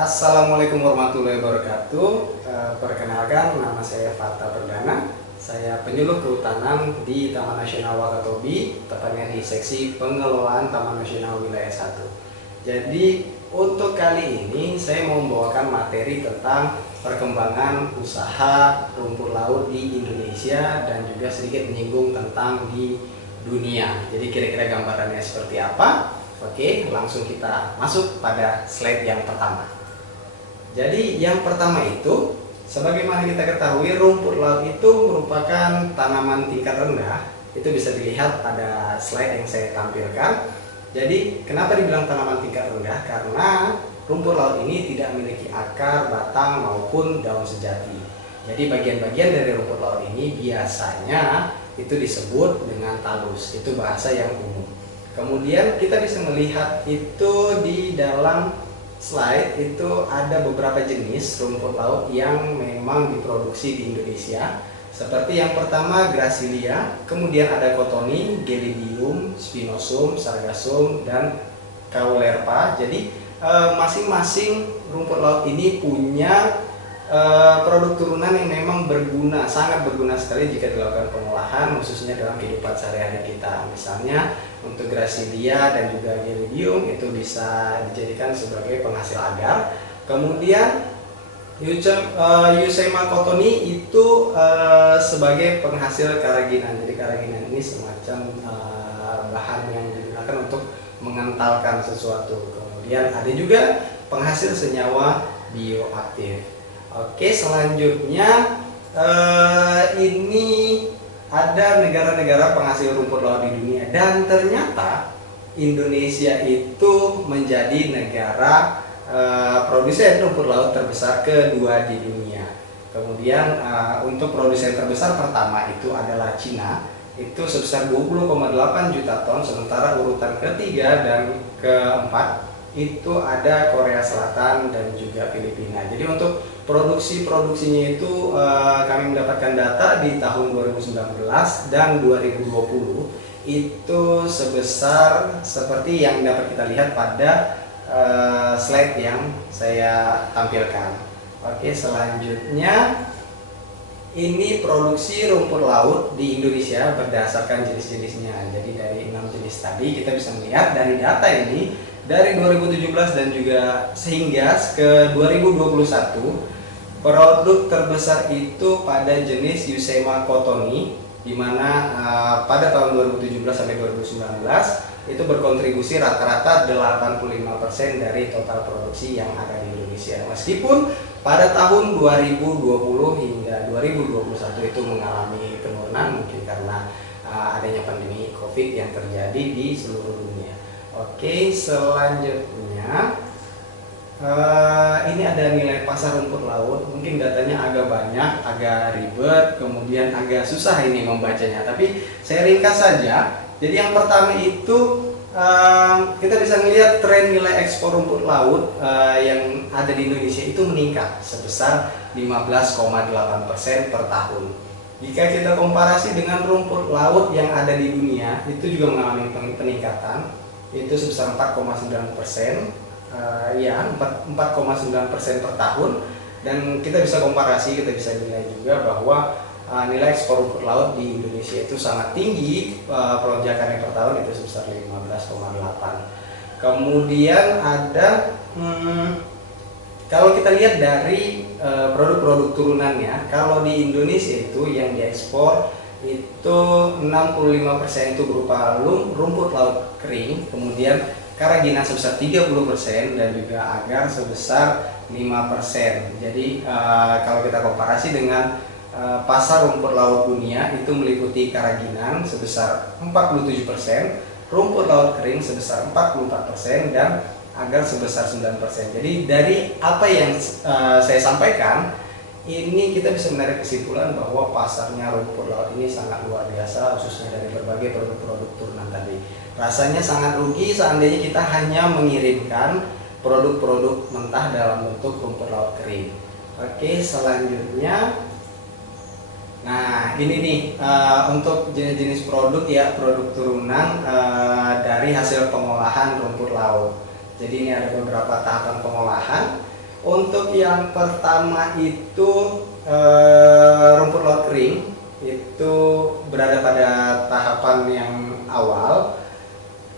Assalamualaikum warahmatullahi wabarakatuh. Perkenalkan, nama saya Fata Perdana. Saya penyuluh kehutanan di Taman Nasional Wakatobi, tepatnya di seksi pengelolaan Taman Nasional Wilayah 1. Jadi untuk kali ini saya mau membawakan materi tentang perkembangan usaha rumput laut di Indonesia dan juga sedikit menyinggung tentang di dunia. Jadi kira-kira gambarannya seperti apa? Oke, langsung kita masuk pada slide yang pertama. Jadi yang pertama itu, sebagaimana kita ketahui, rumput laut itu merupakan tanaman tingkat rendah. Itu bisa dilihat pada slide yang saya tampilkan. Jadi kenapa dibilang tanaman tingkat rendah? Karena rumput laut ini tidak memiliki akar, batang maupun daun sejati. Jadi bagian-bagian dari rumput laut ini biasanya itu disebut dengan talus. Itu bahasa yang umum. Kemudian kita bisa melihat itu di dalam slide itu ada beberapa jenis rumput laut yang memang diproduksi di Indonesia. Seperti yang pertama Gracillia, kemudian ada Cottony, Gelidium, Spinosum, Sargassum, dan Caulerpa. Jadi masing-masing rumput laut ini punya produk turunan yang memang berguna, sangat berguna sekali jika dilakukan pengolahan, khususnya dalam kehidupan sehari-hari kita. Misalnya untuk Gracillia dan juga Gelidium itu bisa dijadikan sebagai penghasil agar. Kemudian Eusema cottony itu sebagai penghasil karaginan. Jadi karaginan ini semacam bahan yang digunakan untuk mengentalkan sesuatu. Kemudian ada juga penghasil senyawa bioaktif. Oke, selanjutnya ini ada negara-negara penghasil rumput laut di dunia, dan ternyata Indonesia itu menjadi negara produsen rumput laut terbesar kedua di dunia. Kemudian untuk produsen terbesar pertama itu adalah Cina, itu sebesar 20,8 juta ton, sementara urutan ketiga dan keempat itu ada Korea Selatan dan juga Filipina. Jadi untuk produksinya itu kami mendapatkan data di tahun 2019 dan 2020 itu sebesar seperti yang dapat kita lihat pada slide yang saya tampilkan. Oke, selanjutnya ini produksi rumput laut di Indonesia berdasarkan jenis-jenisnya. Jadi dari 6 jenis tadi kita bisa melihat dari data ini dari 2017 dan juga sehingga ke 2021, produk terbesar itu pada jenis Eusema cottony, di mana pada tahun 2017 sampai 2019 itu berkontribusi rata-rata 85% dari total produksi yang ada di Indonesia. Meskipun pada tahun 2020 hingga 2021 itu mengalami penurunan, mungkin karena adanya pandemi COVID yang terjadi di seluruh dunia. Oke, selanjutnya ini ada nilai pasar rumput laut. Mungkin datanya agak banyak, agak ribet, kemudian agak susah ini membacanya. Tapi saya ringkas saja. Jadi yang pertama itu kita bisa melihat tren nilai ekspor rumput laut yang ada di Indonesia itu meningkat sebesar 15,8% per tahun. Jika kita komparasi dengan rumput laut yang ada di dunia, itu juga mengalami peningkatan, itu sebesar 4,9%. Ya, 4,9% per tahun. Dan kita bisa komparasi, kita bisa nilai juga bahwa nilai ekspor rumput laut di Indonesia itu sangat tinggi, lonjakannya per tahun itu sebesar 15,8. Kemudian ada kalau kita lihat dari produk-produk turunannya, kalau di Indonesia itu yang diekspor itu 65% itu berupa rumput laut kering, kemudian karaginan sebesar 30% dan juga agar sebesar 5%. Jadi kalau kita komparasi dengan pasar rumput laut dunia itu meliputi karaginan sebesar 47%, rumput laut kering sebesar 44% dan agar sebesar 9%. Jadi dari apa yang saya sampaikan ini kita bisa menarik kesimpulan bahwa pasarnya rumput laut ini sangat luar biasa, khususnya dari berbagai produk-produk turunan tadi. Rasanya sangat rugi seandainya kita hanya mengirimkan produk-produk mentah dalam bentuk rumput laut kering. Oke, selanjutnya, nah ini nih untuk jenis-jenis produk ya, produk turunan dari hasil pengolahan rumput laut. Jadi ini ada beberapa tahapan pengolahan. Untuk yang pertama itu rumput laut kering itu berada pada tahapan yang awal.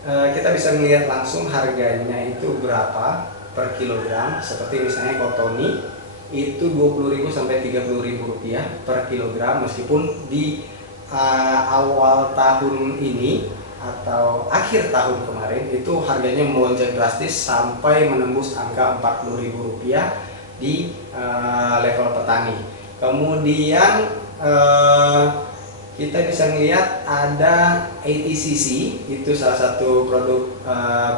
Kita bisa melihat langsung harganya itu berapa per kilogram. Seperti misalnya kotoni itu 20.000 sampai 30.000 rupiah per kilogram, meskipun di awal tahun ini atau akhir tahun kemarin itu harganya melonjak drastis sampai menembus angka 40.000 rupiah di level petani. Kemudian kita bisa melihat ada ATCC, itu salah satu produk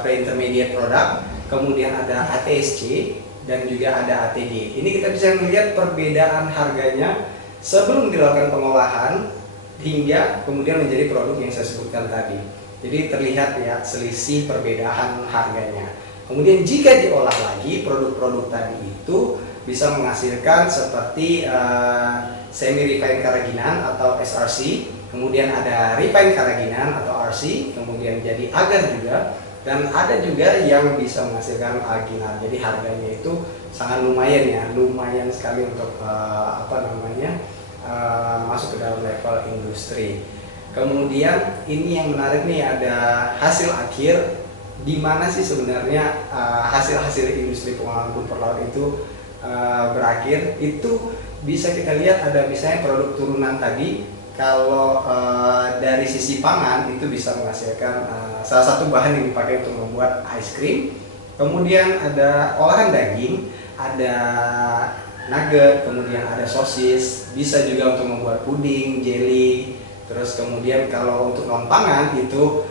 pre-intermediate product. Kemudian ada ATSC dan juga ada ATG. Ini kita bisa melihat perbedaan harganya sebelum dilakukan pengolahan hingga kemudian menjadi produk yang saya sebutkan tadi. Jadi terlihat ya selisih perbedaan harganya. Kemudian jika diolah lagi, produk-produk tadi itu bisa menghasilkan seperti semi-refined karaginan atau SRC, kemudian ada refined karaginan atau RC, kemudian jadi agar juga, dan ada juga yang bisa menghasilkan alginat. Jadi harganya itu sangat lumayan ya, lumayan sekali untuk masuk ke dalam level industri. Kemudian ini yang menarik nih, ada hasil akhir. Di mana sih sebenarnya hasil-hasil industri pengolahan rumput laut itu berakhir? Itu bisa kita lihat ada misalnya produk turunan tadi. Kalau dari sisi pangan itu bisa menghasilkan salah satu bahan yang dipakai untuk membuat ice cream. Kemudian ada olahan daging, ada nugget, kemudian ada sosis, bisa juga untuk membuat puding, jelly. Terus kemudian kalau untuk non pangan itu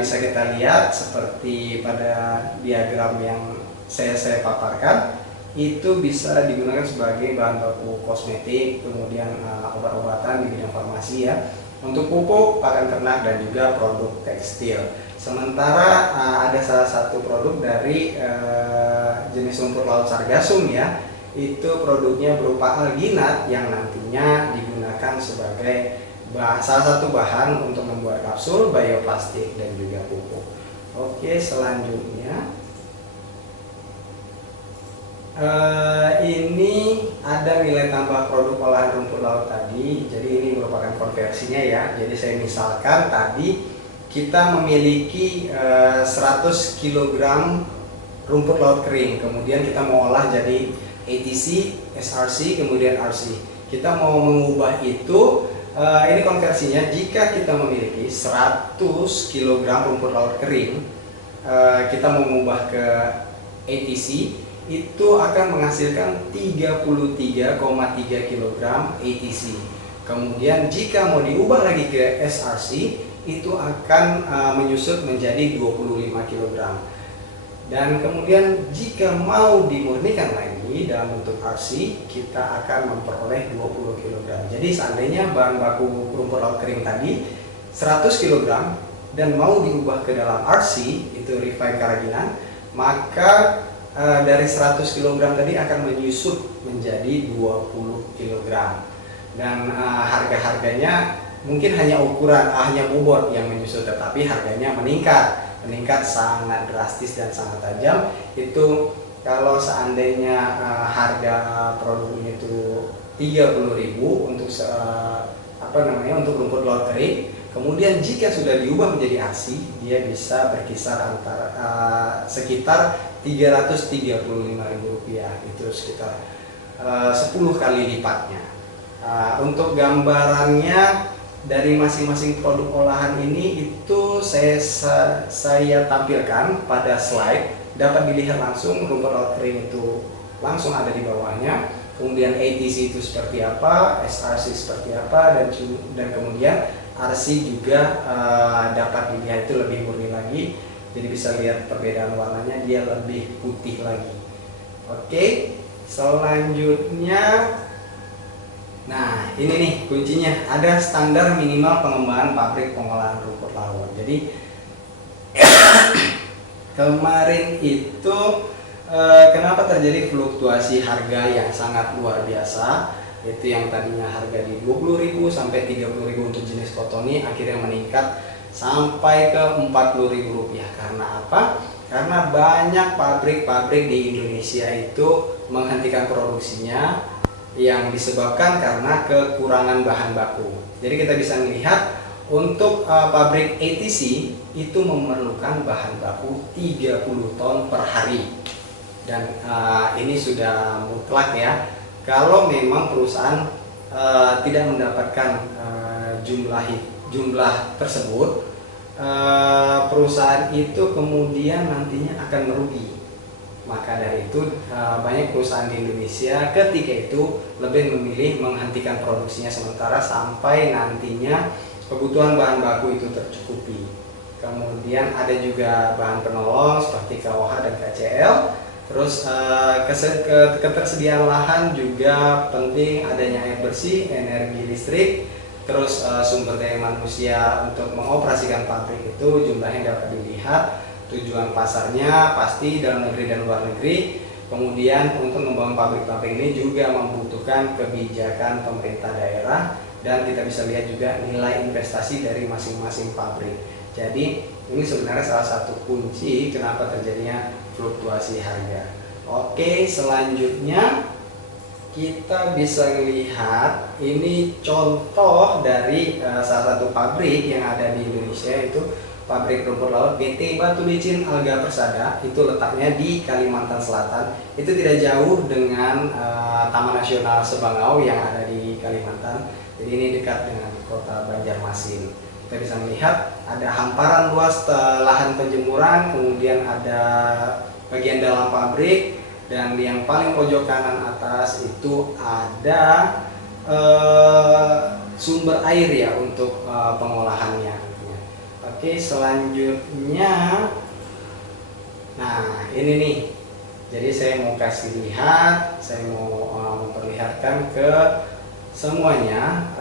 bisa kita lihat seperti pada diagram yang saya paparkan, itu bisa digunakan sebagai bahan baku kosmetik, kemudian obat-obatan di bidang farmasi ya, untuk pupuk, pakan ternak, dan juga produk tekstil. Sementara ada salah satu produk dari jenis rumput laut sargassum ya, itu produknya berupa alginat yang nantinya digunakan sebagai salah satu bahan untuk membuat kapsul, bioplastik, dan juga pupuk. Oke, selanjutnya ini ada nilai tambah produk olahan rumput laut tadi. Jadi ini merupakan konversinya ya. Jadi saya misalkan tadi kita memiliki 100 kg rumput laut kering, kemudian kita mau olah jadi ATC, SRC, kemudian RC. Kita mau mengubah itu, ini konversinya, jika kita memiliki 100 kg rumput laut kering, kita mau mengubah ke ATC, itu akan menghasilkan 33,3 kg ATC. Kemudian jika mau diubah lagi ke SRC, itu akan menyusut menjadi 25 kg. Dan kemudian jika mau dimurnikan lagi dalam bentuk RC, kita akan memperoleh 20 kg. Jadi seandainya bahan baku rumput laut kering tadi 100 kg dan mau diubah ke dalam RC, itu refined karaginan, maka dari 100 kg tadi akan menyusut menjadi 20 kg. Dan harga-harganya mungkin hanya ukuran, hanya bobot yang menyusut, tetapi harganya meningkat sangat drastis dan sangat tajam. Itu kalau seandainya harga produknya itu 30.000 untuk untuk rumput laut kering, kemudian jika sudah diubah menjadi ASI, dia bisa berkisar antara sekitar 335.000 rupiah, itu sekitar 10 kali lipatnya. Untuk gambarannya dari masing-masing produk olahan ini itu saya tampilkan pada slide. Dapat dilihat langsung rumput laut kering itu langsung ada di bawahnya, kemudian ATC itu seperti apa, SRC seperti apa, dan kemudian RC juga dapat dilihat itu lebih murni lagi. Jadi bisa lihat perbedaan warnanya, dia lebih putih lagi. Oke, selanjutnya, nah ini nih kuncinya, ada standar minimal pengembangan pabrik pengolahan rumput laut. Jadi kemarin itu kenapa terjadi fluktuasi harga yang sangat luar biasa? Itu yang tadinya harga di 20.000 sampai 30.000 untuk jenis kotoni, akhirnya meningkat sampai ke 40.000 rupiah. Karena apa? karena banyak pabrik-pabrik di Indonesia itu menghentikan produksinya yang disebabkan karena kekurangan bahan baku. Jadi kita bisa melihat untuk pabrik ATC itu memerlukan bahan baku 30 ton per hari, dan ini sudah mutlak ya. Kalau memang perusahaan tidak mendapatkan jumlah tersebut, perusahaan itu kemudian nantinya akan merugi. Maka dari itu banyak perusahaan di Indonesia ketika itu lebih memilih menghentikan produksinya sementara sampai nantinya kebutuhan bahan baku itu tercukupi. Kemudian ada juga bahan penolong seperti KOH dan KCL. Terus ketersediaan lahan juga penting, adanya air bersih, energi listrik, terus sumber daya manusia untuk mengoperasikan pabrik itu jumlahnya dapat dilihat, tujuan pasarnya pasti dalam negeri dan luar negeri. Kemudian untuk membangun pabrik-pabrik ini juga membutuhkan kebijakan pemerintah daerah, dan kita bisa lihat juga nilai investasi dari masing-masing pabrik. Jadi ini sebenarnya salah satu kunci kenapa terjadinya fluktuasi harga. Oke, selanjutnya kita bisa lihat ini contoh dari salah satu pabrik yang ada di Indonesia, itu pabrik rumput laut PT Batu Licin Alga Persada. Itu letaknya di Kalimantan Selatan. Itu tidak jauh dengan Taman Nasional Sebangau yang ada di Kalimantan. Jadi ini dekat dengan kota Banjarmasin. Kita bisa melihat ada hamparan luas lahan penjemuran, kemudian ada bagian dalam pabrik, dan yang paling pojok kanan atas itu ada sumber air ya untuk pengolahannya. Oke, selanjutnya, nah ini nih, jadi saya mau kasih lihat, saya mau memperlihatkan ke semuanya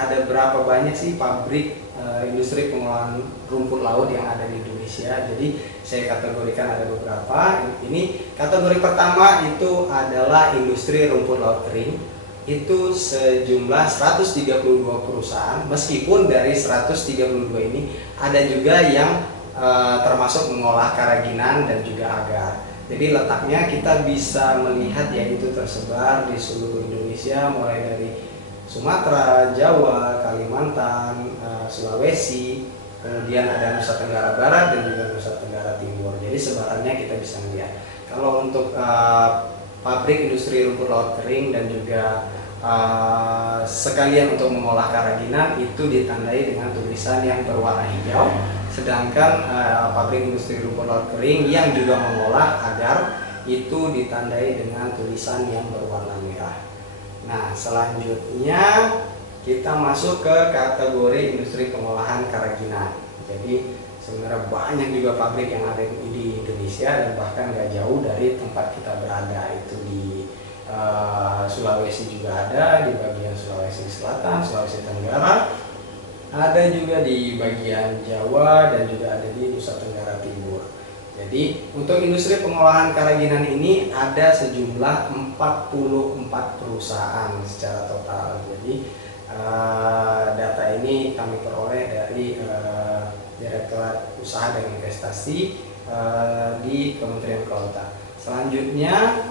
ada berapa banyak sih pabrik industri pengolahan rumput laut yang ada di Indonesia. Jadi saya kategorikan ada beberapa. Ini kategori pertama itu adalah industri rumput laut kering. Itu sejumlah 132 perusahaan, meskipun dari 132 ini ada juga yang termasuk mengolah keraginan dan juga agar. Jadi letaknya kita bisa melihat yaitu tersebar di seluruh Indonesia, mulai dari Sumatera, Jawa, Kalimantan, Sulawesi, kemudian ada Nusa Tenggara Barat dan juga Nusa Tenggara Timur. Jadi sebarannya kita bisa melihat. Kalau untuk pabrik industri rumput laut kering dan juga sekalian untuk mengolah keraginan itu ditandai dengan tulisan yang berwarna hijau, sedangkan pabrik industri rumput laut kering yang juga mengolah agar itu ditandai dengan tulisan yang berwarna merah. Nah, selanjutnya kita masuk ke kategori industri pengolahan keraginan. Jadi sebenarnya banyak juga pabrik yang ada di Indonesia dan bahkan gak jauh dari tempat kita berada, itu di Sulawesi juga ada, di bagian Sulawesi Selatan, Sulawesi Tenggara, ada juga di bagian Jawa dan juga ada di Nusa Tenggara Timur. Jadi untuk industri pengolahan keraginan ini ada sejumlah 44 perusahaan secara total. Jadi data ini kami peroleh dari Direktorat Usaha dan Investasi di Kementerian Kelautan. Selanjutnya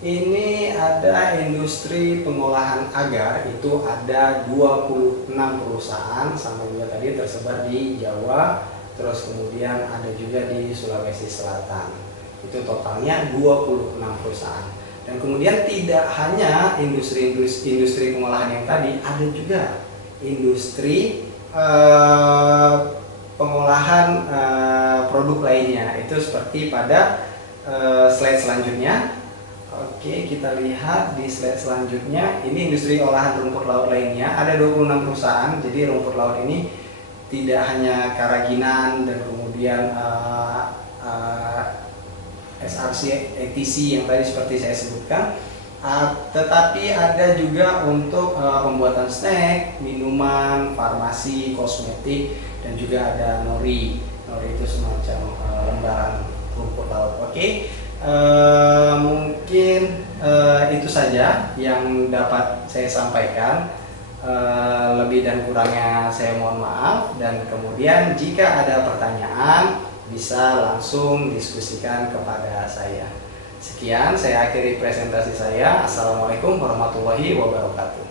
ini ada industri pengolahan agar, itu ada 26 perusahaan, sama juga tadi tersebar di Jawa, terus kemudian ada juga di Sulawesi Selatan. Itu totalnya 26 perusahaan. Dan kemudian tidak hanya industri pengolahan yang tadi, ada juga industri pengolahan produk lainnya. Itu seperti pada slide selanjutnya. Oke, kita lihat di slide selanjutnya. Ini industri olahan rumput laut lainnya, ada 26 perusahaan. Jadi rumput laut ini tidak hanya keraginan dan kemudian SRC, ATC yang tadi seperti saya sebutkan, tetapi ada juga untuk pembuatan snack, minuman, farmasi, kosmetik, dan juga ada nori. Nori itu semacam lembaran rumput laut. Oke, mungkin itu saja yang dapat saya sampaikan. Lebih dan kurangnya saya mohon maaf, dan kemudian jika ada pertanyaan bisa langsung diskusikan kepada saya. Sekian, saya akhiri presentasi saya. Assalamualaikum warahmatullahi wabarakatuh.